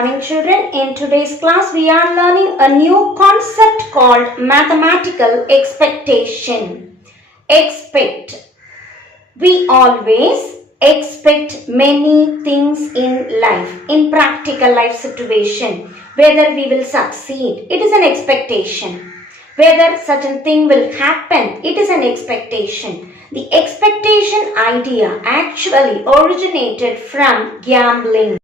morning children. In today's class we are learning a new concept called mathematical expectation. Expect. We always expect many things in life, in practical life situation. Whether we will succeed, it is an expectation. Whether certain thing will happen, it is an expectation. The expectation idea actually originated from gambling.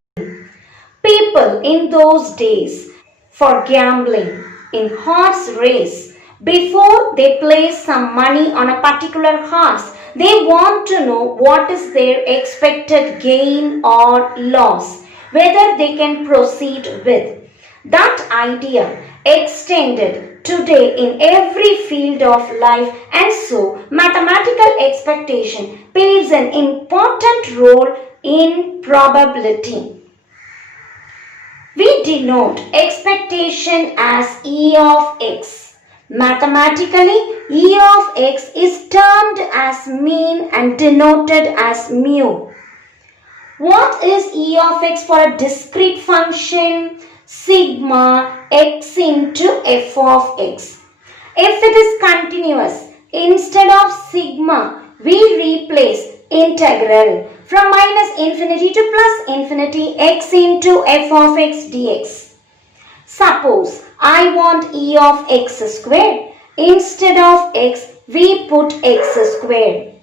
People in those days, for gambling in horse race, before they place some money on a particular horse, they want to know what is their expected gain or loss, whether they can proceed with. That idea extended today in every field of life, and so mathematical expectation plays an important role in probability. We denote expectation as E of x. Mathematically, E of x is termed as mean and denoted as mu. What is E of x for a discrete function? Sigma x into f of x. If it is continuous, instead of sigma, we replace integral from minus infinity to plus infinity x into f of x dx. Suppose I want E of x square. Instead of x, we put x square.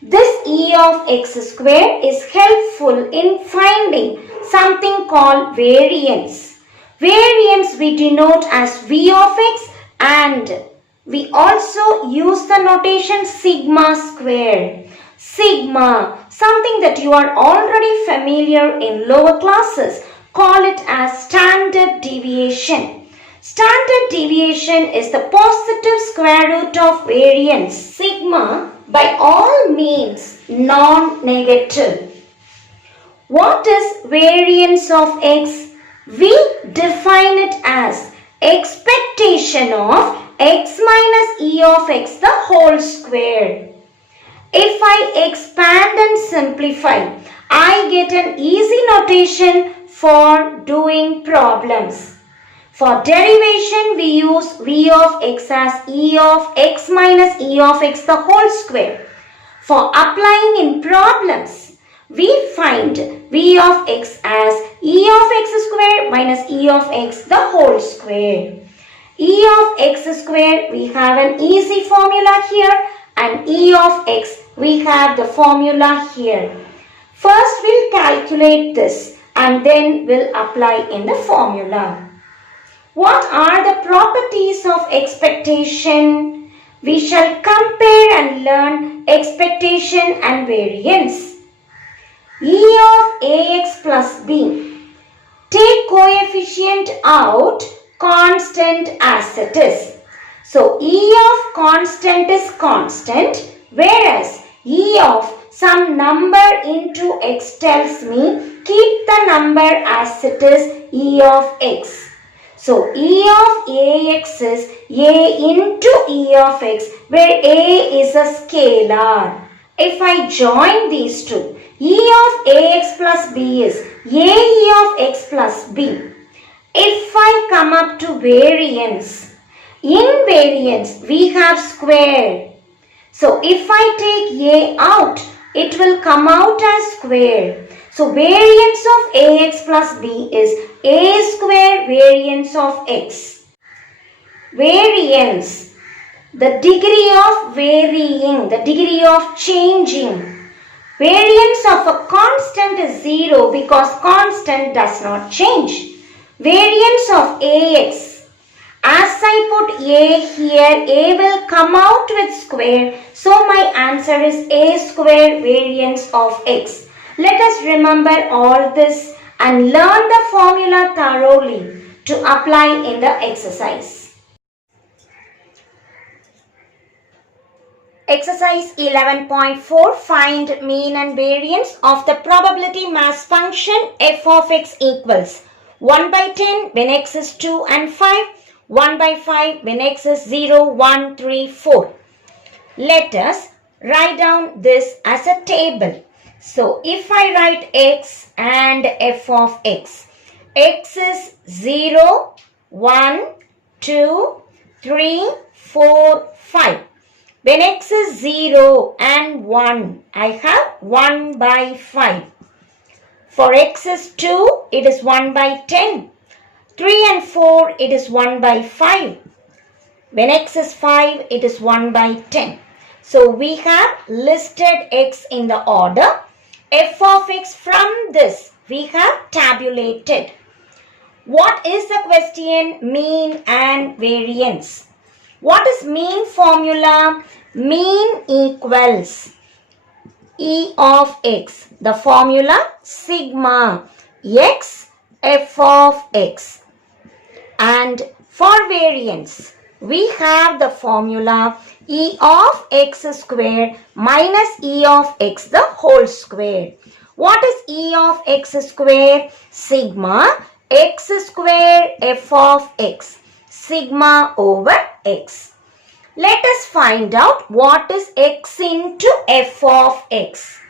This E of x square is helpful in finding something called variance. Variance we denote as V of x, and we also use the notation sigma square. Sigma, something that you are already familiar in lower classes, call it as standard deviation. Standard deviation is the positive square root of variance. Sigma, by all means, non-negative. What is variance of x? We define it as expectation of x minus E of x the whole square. If I expand and simplify, I get an easy notation for doing problems. For derivation, we use V of x as E of x minus E of x the whole square. For applying in problems, we find V of x as E of x square minus E of x the whole square. E of x square, we have an easy formula here, and E of x, we have the formula here. First we'll calculate this and then we'll apply in the formula. What are the properties of expectation? We shall compare and learn expectation and variance. E of ax plus b. Take coefficient out, constant as it is. So E of constant is constant, whereas E of some number into x tells me keep the number as it is E of x. So E of ax is a into E of x, where a is a scalar. If I join these two, E of ax plus b is a E of x plus b. If I come up to variance, in variance we have square. So if I take a out, it will come out as square. So variance of ax plus b is a square variance of x. Variance, the degree of varying, the degree of changing. Variance of a constant is 0 because constant does not change. Variance of ax, as I put a here, a will come out with square, so my answer is a square variance of x. Let us remember all this and learn the formula thoroughly to apply in the exercise. Exercise 11.4, find mean and variance of the probability mass function f of x equals 1 by 10 when x is 2 and 5, 1 by 5 when x is 0, 1, 3, 4. Let us write down this as a table. So if I write x and f of x, X is 0, 1, 2, 3, 4, 5. When X is 0 and 1, I have 1 by 5. For X is 2, it is 1 by 10. 3 and 4, it is 1 by 5. When X is 5, it is 1 by 10. So we have listed X in the order. F of X from this we have tabulated. What is the question? Mean and variance. What is mean formula? Mean equals E of X. The formula sigma X F of X. And for variance, we have the formula E of X square minus E of X the whole square. What is E of X square? Sigma X square F of X. Sigma over X. Let us find out what is X into F of X.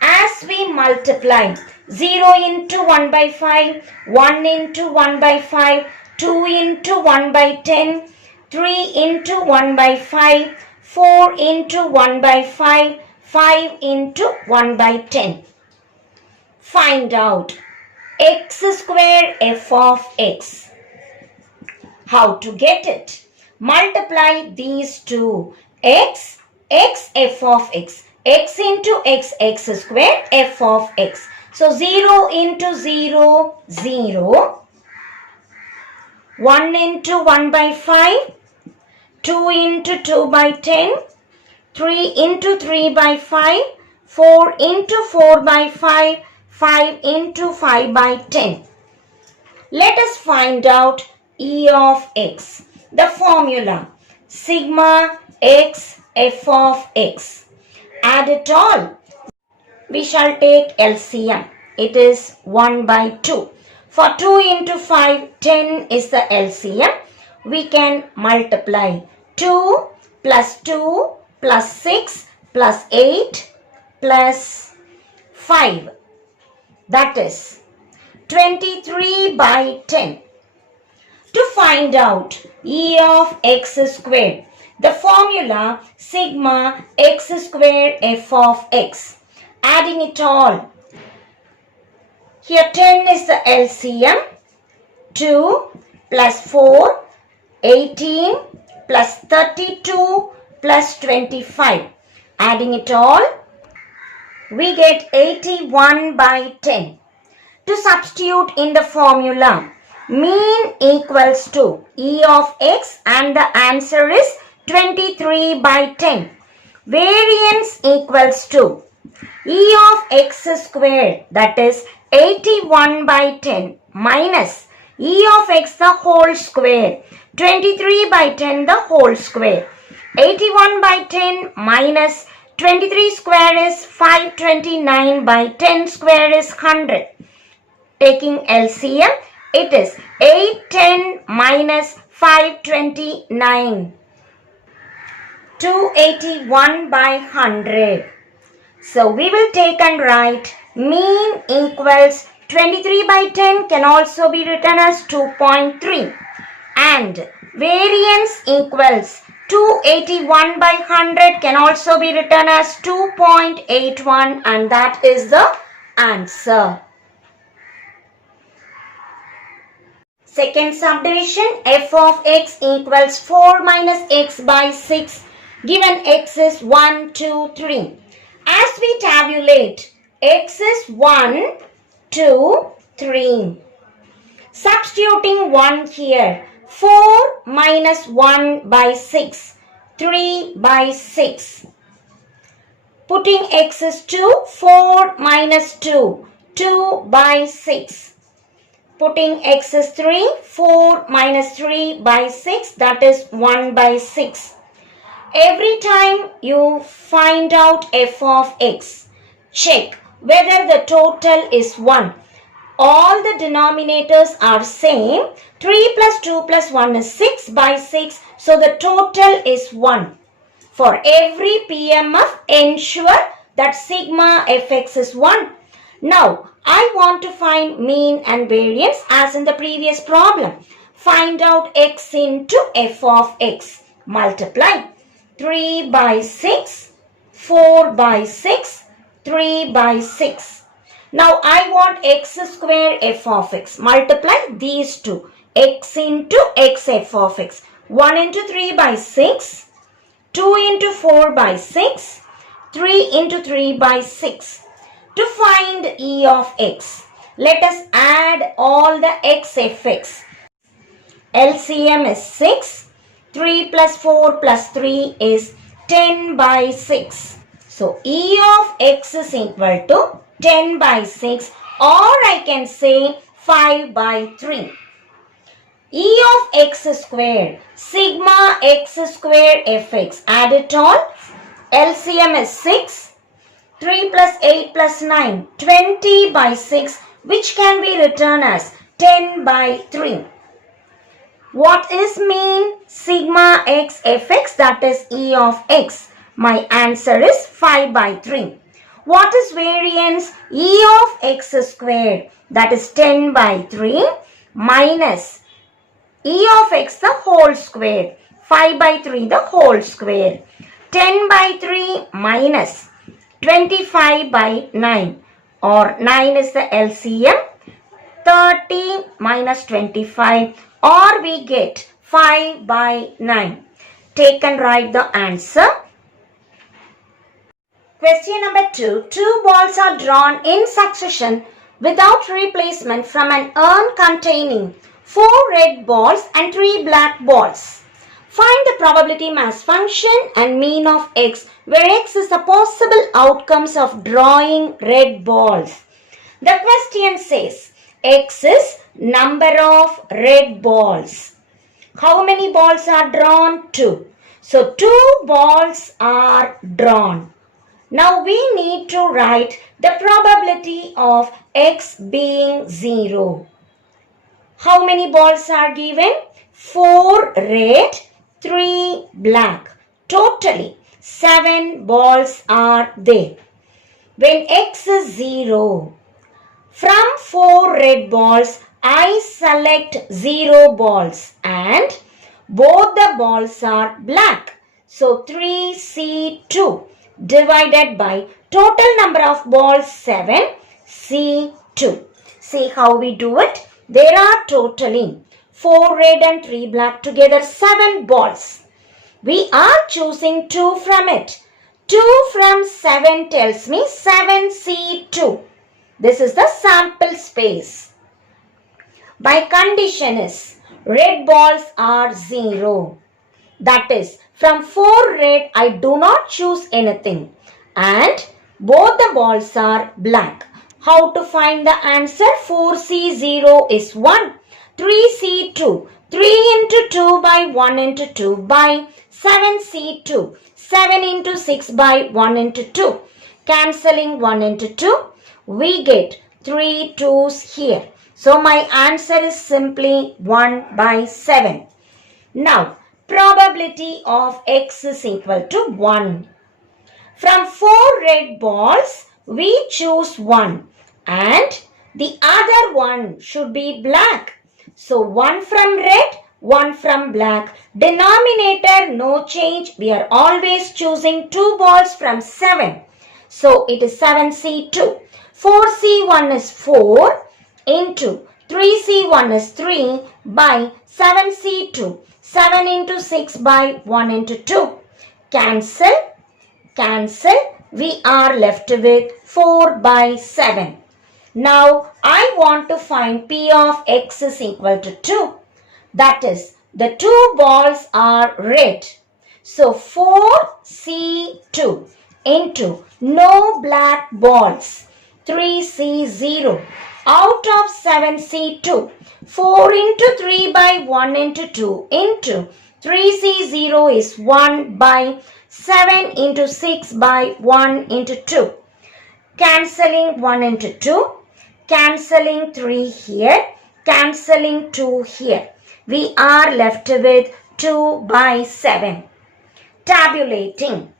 As we multiply 0 into 1 by 5, 1 into 1 by 5, 2 into 1 by 10, 3 into 1 by 5, 4 into 1 by 5, 5 into 1 by 10. Find out X square F of X. How to get it? Multiply these two. X, X, F of X. X into X, X square, F of X. So 0 into 0, 0. 1 into 1 by 5. 2 into 2 by 10. 3 into 3 by 5. 4 into 4 by 5. 5 into 5 by 10. Let us find out E of X. The formula sigma X F of X. Add it all. We shall take LCM. It is 1 by 2. For 2 into 5, 10 is the LCM. We can multiply 2 plus 2 plus 6 plus 8 plus 5. That is 23 by 10. To find out E of X square, the formula sigma X square F of X. Adding it all. Here 10 is the LCM. 2 plus 4, 18 plus 32 plus 25. Adding it all, we get 81 by 10. To substitute in the formula, mean equals to E of X and the answer is 23 by 10. Variance equals to E of X square, that is 81 by 10 minus E of X the whole square, 23 by 10 the whole square. 81 by 10 minus 23 square is 529 by 10 square is 100. Taking LCM, it is 810 minus 529. 281 by 100. So we will take and write mean equals 23 by 10 can also be written as 2.3 and variance equals 281 by 100 can also be written as 2.81 and that is the answer. Second subdivision, F of X equals 4 minus X by 6 given X is 1, 2, 3. As we tabulate, X is 1, 2, 3. Substituting 1 here, 4 minus 1 by 6, 3 by 6. Putting X is 2, 4 minus 2, 2 by 6. Putting X is 3, 4 minus 3 by 6, that is 1 by 6. Every time you find out F of X, check whether the total is 1. All the denominators are same. 3 plus 2 plus 1 is 6 by 6. So the total is 1. For every PMF, ensure that sigma Fx is 1. Now, I want to find mean and variance as in the previous problem. Find out x into f of x. Multiply 3 by 6, 4 by 6, 3 by 6. Now, I want x square f of x. Multiply these two. X into x f of x. 1 into 3 by 6, 2 into 4 by 6, 3 into 3 by 6. To find E of x, let us add all the x fx. LCM is 6. 3 plus 4 plus 3 is 10 by 6. So, E of x is equal to 10 by 6, or I can say 5 by 3. E of x squared, sigma x squared fx. Add it all. LCM is 6. 3 plus 8 plus 9, 20 by 6, which can be written as 10 by 3. What is mean? Sigma x fx, that is E of x. My answer is 5 by 3. What is variance? E of x squared, that is 10 by 3 minus E of x the whole square. 5 by 3 the whole square. 10 by 3 minus 25 by 9, or 9 is the LCM. 30 minus 25, or we get 5 by 9. Take and write the answer. Question number 2. Two balls are drawn in succession without replacement from an urn containing 4 red balls and 3 black balls. Find the probability mass function and mean of x, where x is the possible outcomes of drawing red balls. The question says x is number of red balls. How many balls are drawn? 2. So 2 balls are drawn. Now we need to write the probability of x being 0. How many balls are given? 4 red, 3 black. Totally 7 balls are there. When x is 0, from 4 red balls, I select 0 balls and both the balls are black. So 3C2 divided by total number of balls 7, C2. See how we do it? There are totally 4 red and 3 black, together 7 balls. We are choosing 2 from it. 2 from 7 tells me 7C2. This is the sample space. My condition is red balls are 0. That is, from 4 red I do not choose anything, and both the balls are black. How to find the answer? 4C0 is 1. 3C2. 3 into 2 by 1 into 2 by 7C2. 7 into 6 by 1 into 2. Cancelling 1 into 2. We get 3 2's here. So my answer is simply 1 by 7. Now, probability of x is equal to 1. From 4 red balls, we choose 1 and the other one should be black. So 1 from red, 1 from black. Denominator no change. We are always choosing 2 balls from 7. So it is 7C2. 4C1 is 4 into 3C1 is 3 by 7C2. 7 into 6 by 1 into 2. Cancel. We are left with 4 by 7. Now I want to find P of x is equal to 2. That is, the 2 balls are red. So 4C2 into no black balls. 3C0 out of 7C2. 4 into 3 by 1 into 2 into 3C0 is 1 by 7 into 6 by 1 into 2. Cancelling 1 into 2. Cancelling 3 here. Cancelling 2 here. We are left with 2 by 7. Tabulating.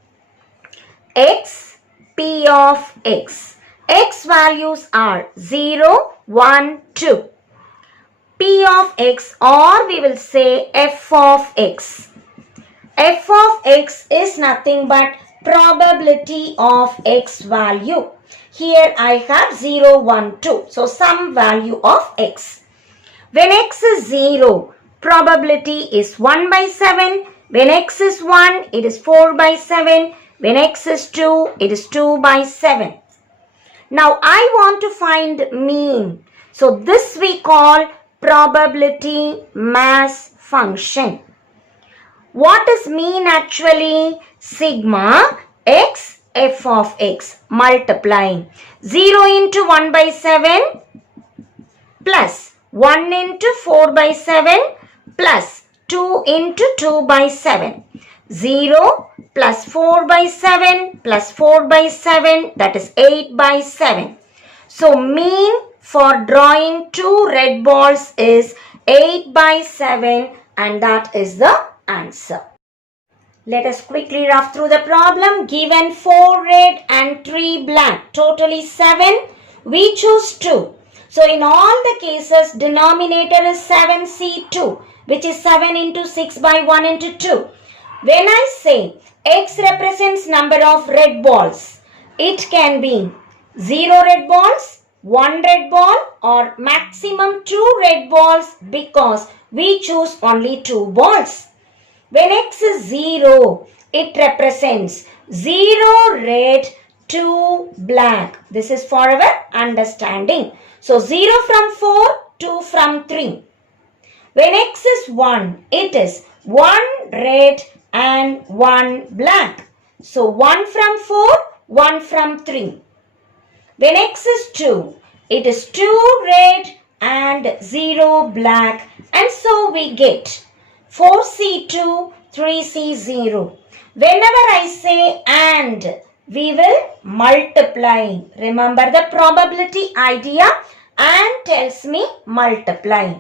X, P of x. X values are 0, 1, 2. P of X, or we will say F of X. F of X is nothing but probability of X value. Here I have 0, 1, 2. So some value of X. When X is 0, probability is 1 by 7. When X is 1, it is 4 by 7. When X is 2, it is 2 by 7. Now I want to find mean. So this we call probability mass function. What is mean actually? Sigma x f of x multiplying 0 into 1 by 7 plus 1 into 4 by 7 plus 2 into 2 by 7. 0 plus 4 by 7 plus 4 by 7, that is 8 by 7. So mean for drawing two red balls is 8 by 7, and that is the answer. Let us quickly rough through the problem. Given 4 red and 3 black, totally 7. We choose 2. So in all the cases, denominator is 7C2, which is 7 into 6 by 1 into 2. When I say X represents number of red balls, it can be 0 red balls, 1 red ball, or maximum 2 red balls, because we choose only 2 balls. When X is 0, it represents 0 red, 2 black. This is for our understanding. So 0 from 4, 2 from 3. When X is 1, it is 1 red and 1 black. So 1 from 4, 1 from 3. When X is 2, it is 2 red and 0 black, and so we get 4C2, 3C0. Whenever I say and, we will multiply. Remember the probability idea, and tells me multiply.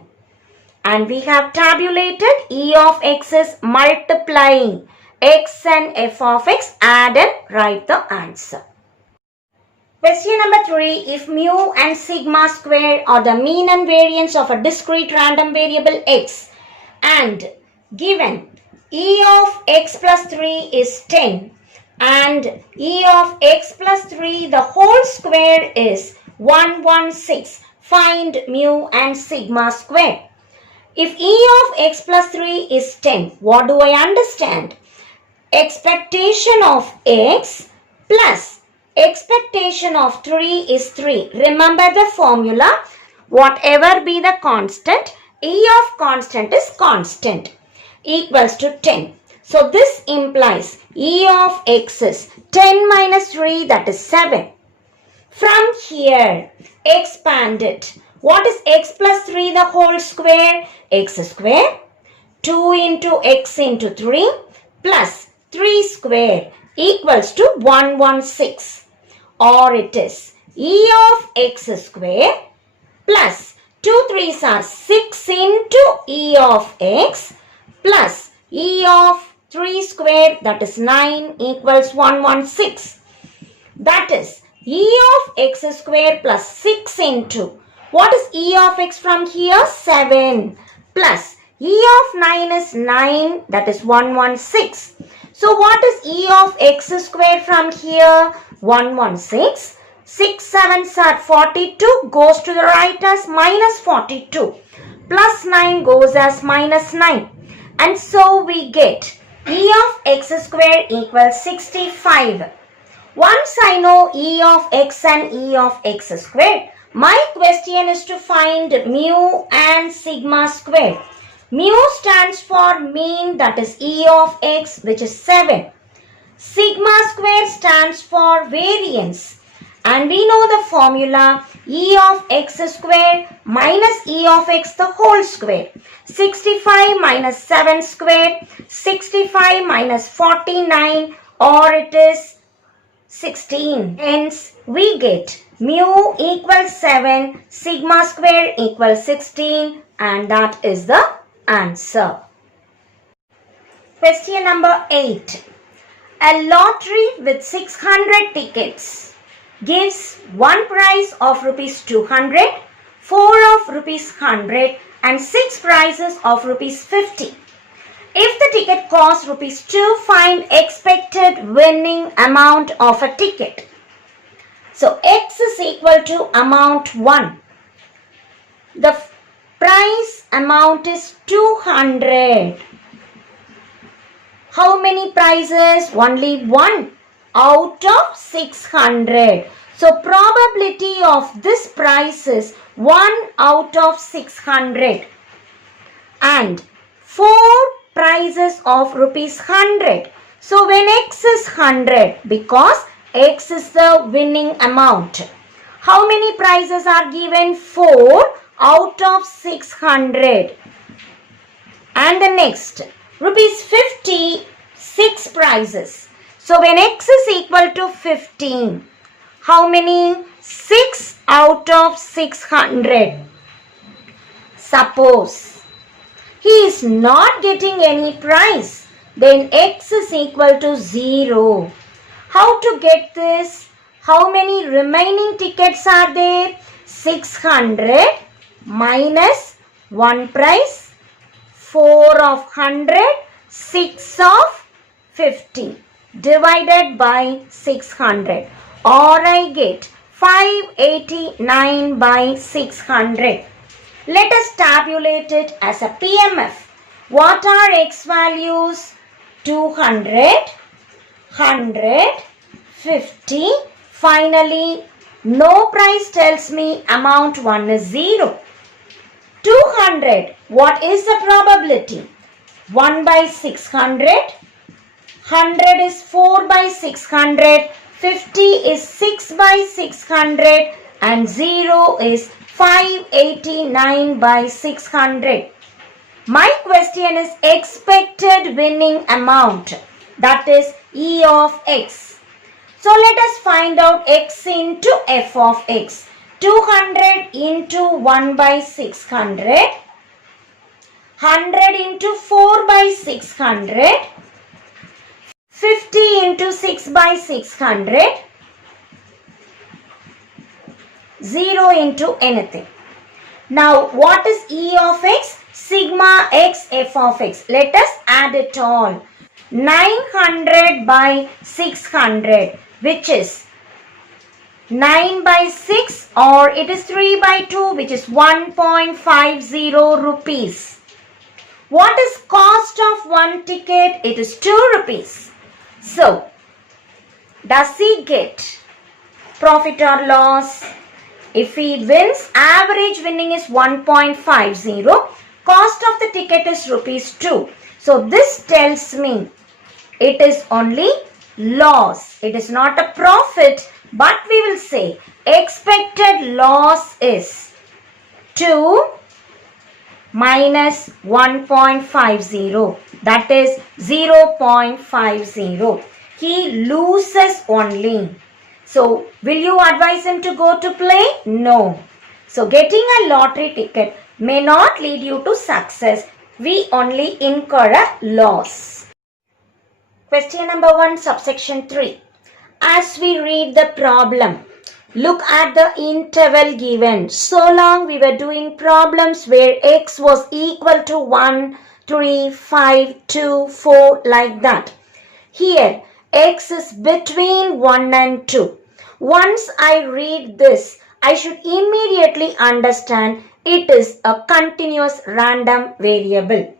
And we have tabulated E of X is multiplying X and F of X. Add and write the answer. Question number 3. If mu and sigma square are the mean and variance of a discrete random variable X, and given E of X plus 3 is 10 and E of X plus 3 the whole square is 116, find mu and sigma square. If E of X plus 3 is 10, what do I understand? Expectation of X plus expectation of 3 is 3. Remember the formula. Whatever be the constant, E of constant is constant, equals to 10. So this implies E of X is 10 minus 3, that is 7. From here, expand it. What is X plus 3 the whole square? X square. 2 into X into 3 plus 3 square equals to 116. Or it is E of X square plus 2 3s are 6 into E of X plus E of 3 square, that is 9, equals 116. That is E of X square plus 6 into, what is E of X from here? 7 plus E of 9 is 9, that is 116. So what is E of X square from here? 116. 6 7s are 42, goes to the right as minus 42. Plus 9 goes as minus 9. And so we get E of X square equals 65. Once I know E of X and E of X square, my question is to find mu and sigma square. Mu stands for mean, that is E of X, which is 7. Sigma square stands for variance. And we know the formula E of X square minus E of X the whole square. 65 minus 7 square, 65 minus 49, or it is 16. Hence, we get mu equals 7, sigma square equals 16, and that is the answer. Question number 8. A lottery with 600 tickets gives one price of rupees 200, 4 of rupees 100 and 6 prices of rupees 50. If the ticket costs rupees 2, find expected winning amount of a ticket. So X is equal to amount 1. The price amount is 200. How many prizes? Only 1 out of 600. So probability of this price is 1 out of 600. And 4 prizes of rupees 100. So when X is 100, because X is the winning amount. How many prizes are given? 4 out of 600. And the next, rupees 50, 6 prizes. So when X is equal to 15, how many? 6 out of 600. Suppose he is not getting any prize, then X is equal to 0. How to get this? How many remaining tickets are there? 600 minus 1 prize, 4 of 100, 6 of 50 divided by 600, or I get 589 by 600. Let us tabulate it as a PMF. What are X values? 200, 100, 50. Finally, no price tells me amount 1 is 0. 200, what is the probability? 1 by 600. 100 is 4 by 600. 50 is 6 by 600. And 0 is 589 by 600. My question is expected winning amount. That is E of X. So let us find out X into F of X. 200 into 1 by 600. 100 into 4 by 600. 50 into 6 by 600. 0 into anything. Now what is E of X? Sigma X F of X. Let us add it all. 900 by 600, which is 9 by 6, or it is 3 by 2, which is 1.50 rupees. What is cost of one ticket? It is 2 rupees. So, does he get profit or loss? If he wins, average winning is 1.50. Cost of the ticket is rupees 2. So this tells me it is only loss. It is not a profit, but we will say expected loss is 2 minus 1.50. That is 0.50. He loses only. So, will you advise him to go to play? No. So, getting a lottery ticket may not lead you to success. We only incur a loss. Question number 1, subsection 3. As we read the problem, look at the interval given. So long we were doing problems where X was equal to 1, 3, 5, 2, 4 like that. Here, X is between 1 and 2. Once I read this, I should immediately understand it is a continuous random variable.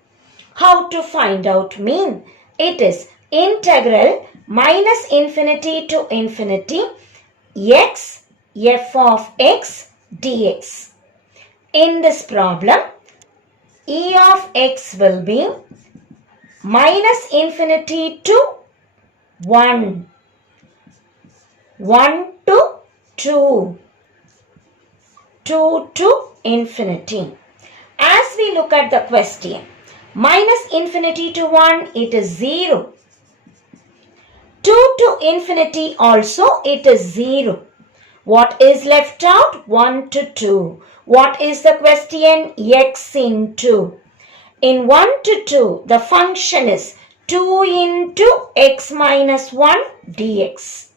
How to find out mean? It is integral minus infinity to infinity x f of x dx. In this problem, E of x will be minus infinity to 1, 1 to 2, 2 to infinity. As we look at the question, minus infinity to 1, it is 0. 2 to infinity also, it is 0. What is left out? 1 to 2. What is the question? X into. In 1 to 2, the function is 2 into x minus 1 dx.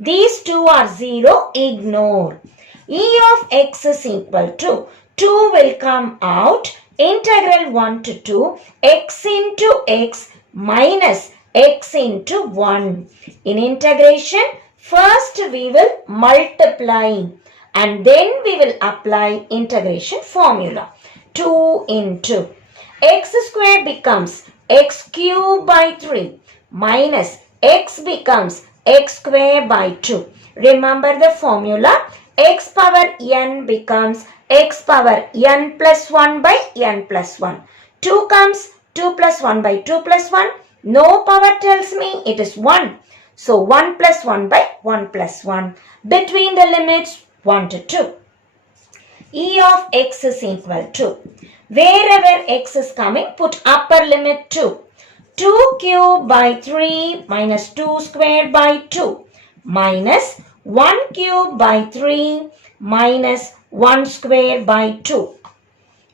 These two are 0, ignore. E of x is equal to 2 will come out, integral 1 to 2, x into x minus x into 1. In integration, first we will multiply and then we will apply integration formula. 2 into x square becomes x cube by 3 minus x becomes x square by 2. Remember the formula, x power n becomes x power n plus 1 by n plus 1. 2 comes 2 plus 1 by 2 plus 1. No power tells me it is 1. So 1 plus 1 by 1 plus 1. Between the limits 1 to 2. E of x is equal to, wherever x is coming, put upper limit 2. 2 cube by 3 minus 2 square by 2 minus 1 cube by 3 minus 1 square by 2.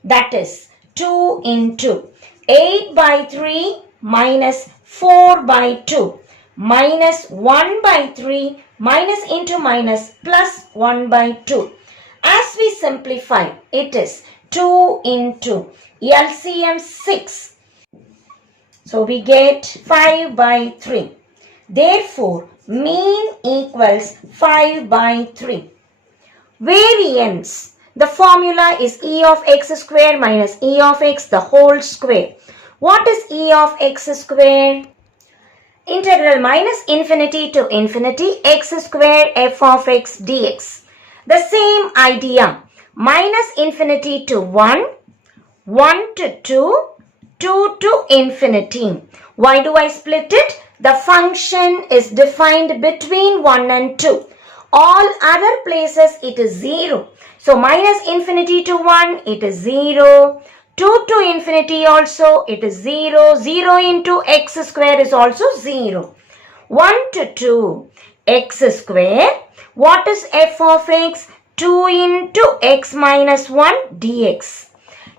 That is 2 into 8 by 3 minus 4 by 2 minus 1 by 3 minus into minus plus 1 by 2. As we simplify, it is 2 into LCM 6. So we get 5 by 3. Therefore, mean equals 5 by 3. Variance. The formula is E of x square minus E of x the whole square. What is E of x square? Integral minus infinity to infinity x square f of x dx. The same idea. Minus infinity to 1, 1 to 2, 2 to infinity. Why do I split it? The function is defined between 1 and 2. All other places it is 0. So minus infinity to 1 it is 0. 2 to infinity also it is 0. 0 into x square is also 0. 1 to 2 x square. What is f of x? 2 into x minus 1 dx.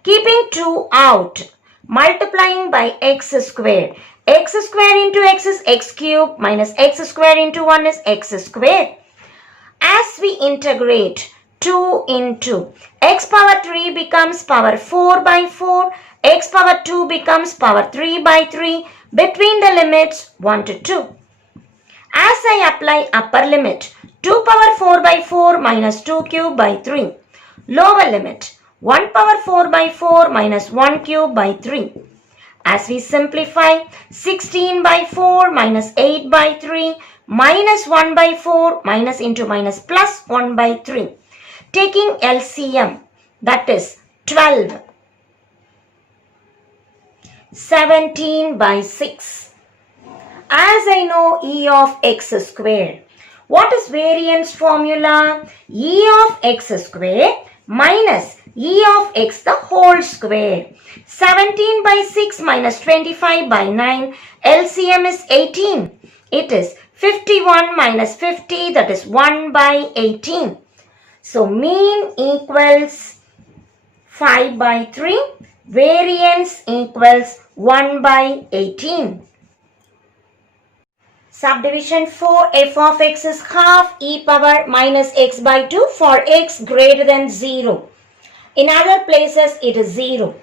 Keeping 2 out, multiplying by x square. X square into x is x cube minus x square into 1 is x square. As we integrate 2 into x power 3 becomes power 4 by 4. X power 2 becomes power 3 by 3. Between the limits 1 to 2. As I apply upper limit, 2 power 4 by 4 minus 2 cube by 3. Lower limit, 1 power 4 by 4 minus 1 cube by 3. As we simplify, 16 by 4 minus 8 by 3 minus 1 by 4 minus into minus plus 1 by 3. Taking LCM, that is 12. 17 by 6. As I know E of x square. What is variance formula? E of x square minus E of x the whole square. 17 by 6 minus 25 by 9. LCM is 18. It is 51 minus 50, that is 1 by 18. So mean equals 5 by 3. Variance equals 1 by 18. Subdivision 4, f of x is half e power minus x by 2 for x greater than 0. In other places it is 0.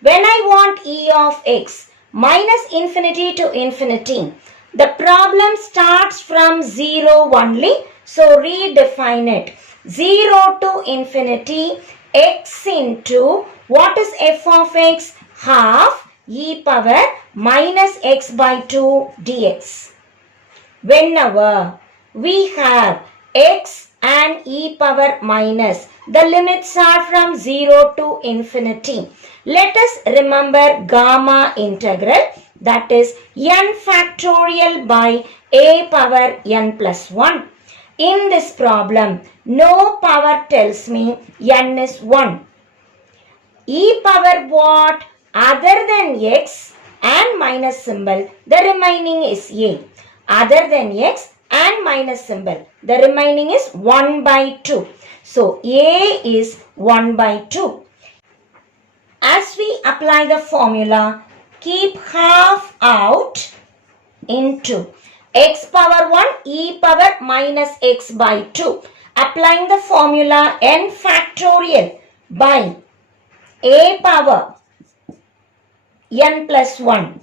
When I want e of x minus infinity to infinity, the problem starts from 0 only. So redefine it. 0 to infinity x into what is f of x? Half e power minus x by 2 dx. Whenever we have x and e power minus, the limits are from 0 to infinity. Let us remember gamma integral, that is n factorial by a power n plus 1. In this problem, no power tells me n is 1. E power what? Other than x and minus symbol, the remaining is a. Other than x and minus symbol, the remaining is 1 by 2. So a is 1 by 2. As we apply the formula, keep half out into x power 1 e power minus x by 2. Applying the formula n factorial by a power n plus 1.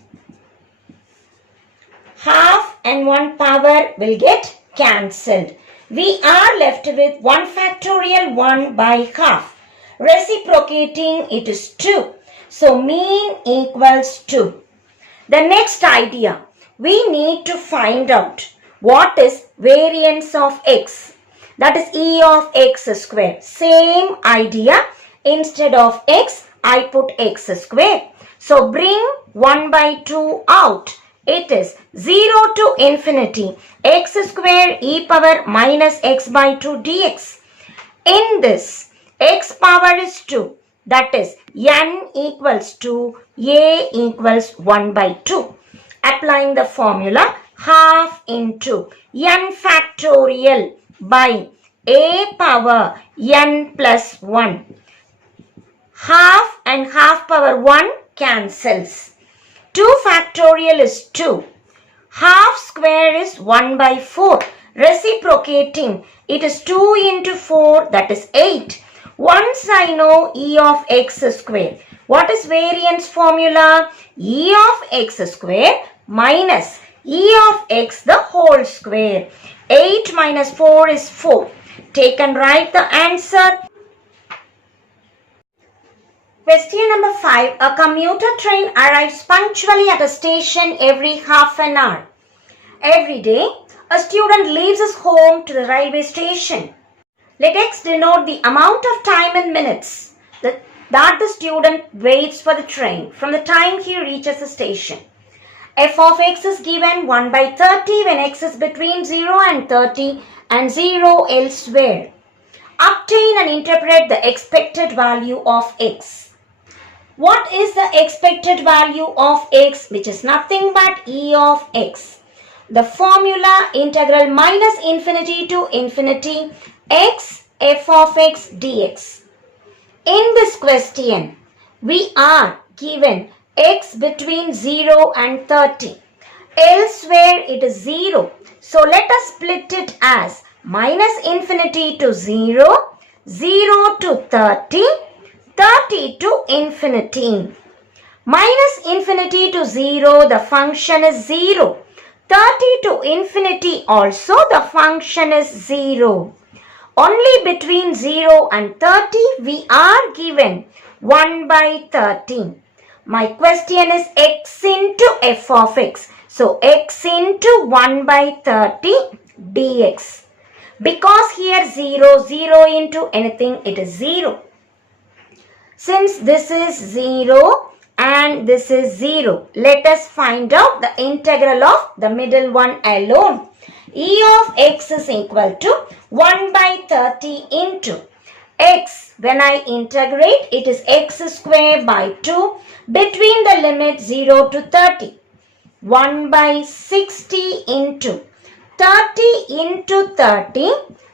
Half and 1 power will get cancelled. We are left with 1 factorial 1 by half. Reciprocating, it is 2. So mean equals 2. The next idea, we need to find out what is variance of x. That is e of x square. Same idea. Instead of x, I put x square. So bring 1 by 2 out. It is 0 to infinity x square e power minus x by 2 dx. In this, x power is 2. That is n equals to a equals 1 by 2. Applying the formula, half into n factorial by a power n plus 1. Half and half power 1 cancels. 2 factorial is 2. Half square is 1 by 4. Reciprocating, it is 2 into 4, that is 8. Once I know e of x square, what is variance formula? E of x square minus e of x the whole square. 8 minus 4 is 4. Take and write the answer. Question number 5. A commuter train arrives punctually at a station every half an hour. Every day, a student leaves his home to the railway station. Let x denote the amount of time in minutes that the student waits for the train from the time he reaches the station. F of x is given 1 by 30 when x is between 0 and 30 and 0 elsewhere. Obtain and interpret the expected value of x. What is the expected value of x, which is nothing but e of x? The formula integral minus infinity to infinity x f of x dx. In this question, we are given x between 0 and 30. Elsewhere it is 0. So let us split it as minus infinity to 0, 0 to 30, 30 to infinity. Minus infinity to 0, the function is 0. 30 to infinity also, the function is 0. Only between 0 and 30, we are given 1 by 30. My question is x into f of x. So, x into 1 by 30 dx. Because here 0, 0 into anything, it is 0. Since this is 0 and this is 0, let us find out the integral of the middle one alone. E of x is equal to 1 by 30 into x. When I integrate, it is x square by 2 between the limit 0 to 30. 1 by 60 into 30 into 30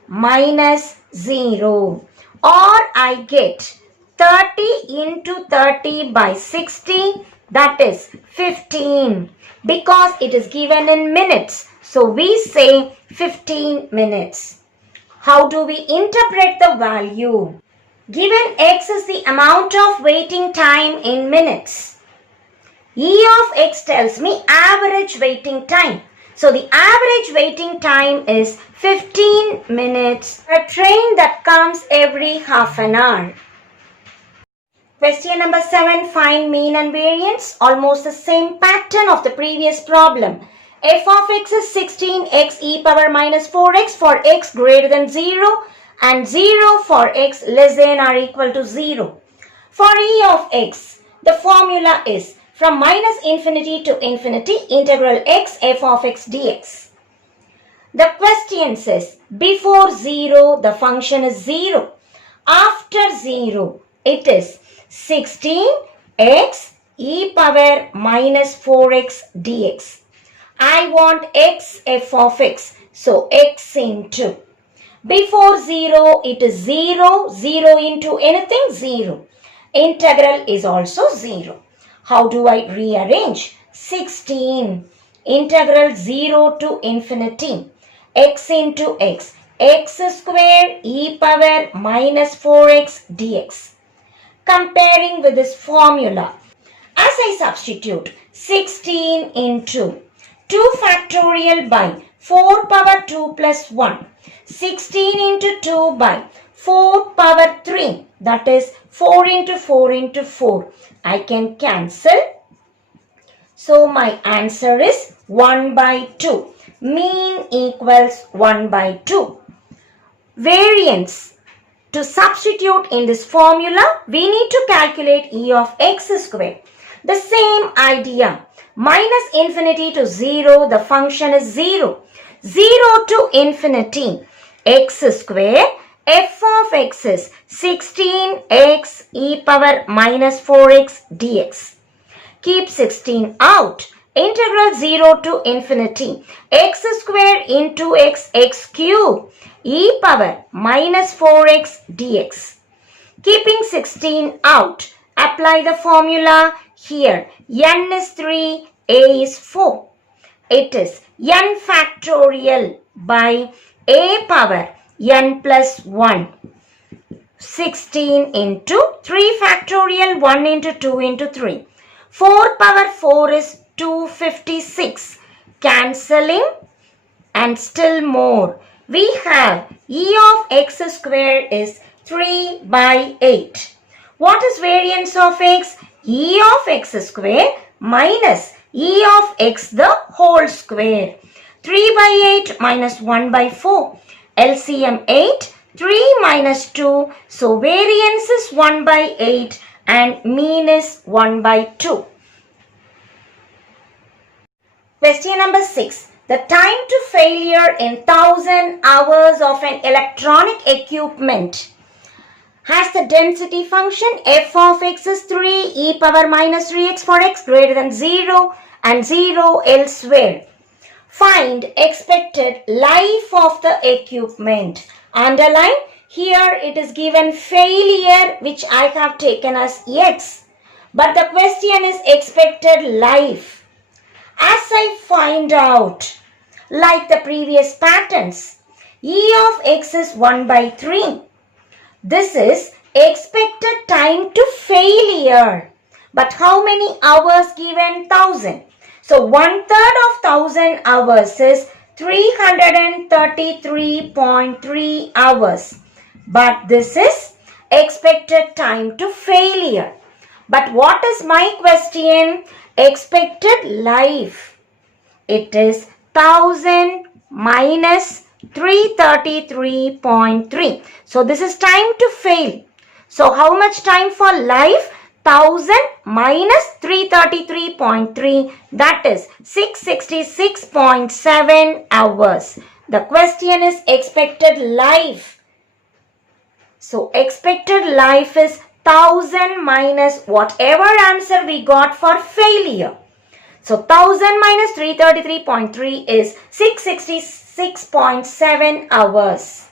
minus 0. Or I get 30 into 30 by 60, that is 15. Because it is given in minutes, so we say 15 minutes. How do we interpret the value? Given x is the amount of waiting time in minutes. E of x tells me average waiting time. So the average waiting time is 15 minutes. A train that comes every half an hour. Question number 7. Find mean and variance. Almost the same pattern of the previous problem. F of x is 16x e power minus 4x for x greater than 0 and 0 for x less than or equal to 0. For e of x, the formula is from minus infinity to infinity integral x f of x dx. The question says before 0 the function is 0. After 0 it is 16x e power minus 4x dx. I want x f of x, so x into. Before 0 it is 0, 0 into anything 0. Integral is also 0. How do I rearrange? 16 integral 0 to infinity x into x square e power minus 4x dx. Comparing with this formula, as I substitute 16 into 2 factorial by 4 power 2 plus 1, 16 into 2 by 4 power 3, that is 4 into 4 into 4, I can cancel. So my answer is 1 by 2. Mean equals 1 by 2. Variance. To substitute in this formula, we need to calculate e of x square. The same idea. Minus infinity to 0, the function is 0. 0 to infinity, x square, f of x is 16x e power minus 4x dx. Keep 16 out. Integral 0 to infinity, x square into x cube e power minus 4x dx. Keeping 16 out, apply the formula here. N is 3, a is 4. It is n factorial by a power n plus 1. 16 into 3 factorial, 1 into 2 into 3. 4 power 4 is 256. Cancelling and still more. We have e of x square is 3 by 8. What is variance of x? E of x square minus e of x the whole square. 3 by 8 minus 1 by 4. LCM 8. 3 minus 2. So variance is 1 by 8 and mean is 1 by 2. Question number 6. The time to failure in 1000 hours of an electronic equipment has the density function f of x is 3 e power minus 3x for x greater than 0 and 0 elsewhere. Find expected life of the equipment. Underline, here it is given failure which I have taken as x. But the question is expected life. As I find out, like the previous patterns, e of x is 1 by 3. This is expected time to failure. But how many hours given? 1000. So 1/3 of 1000 hours is 333.3 hours. But this is expected time to failure. But what is my question? Expected life. It is 1000 minus 333.3. So this is time to fail. So how much time for life? 1000 minus 333.3, that is 666.7 hours. The question is expected life. So expected life is 1000 minus whatever answer we got for failure. So 1000 minus 333.3 is 666.7 hours.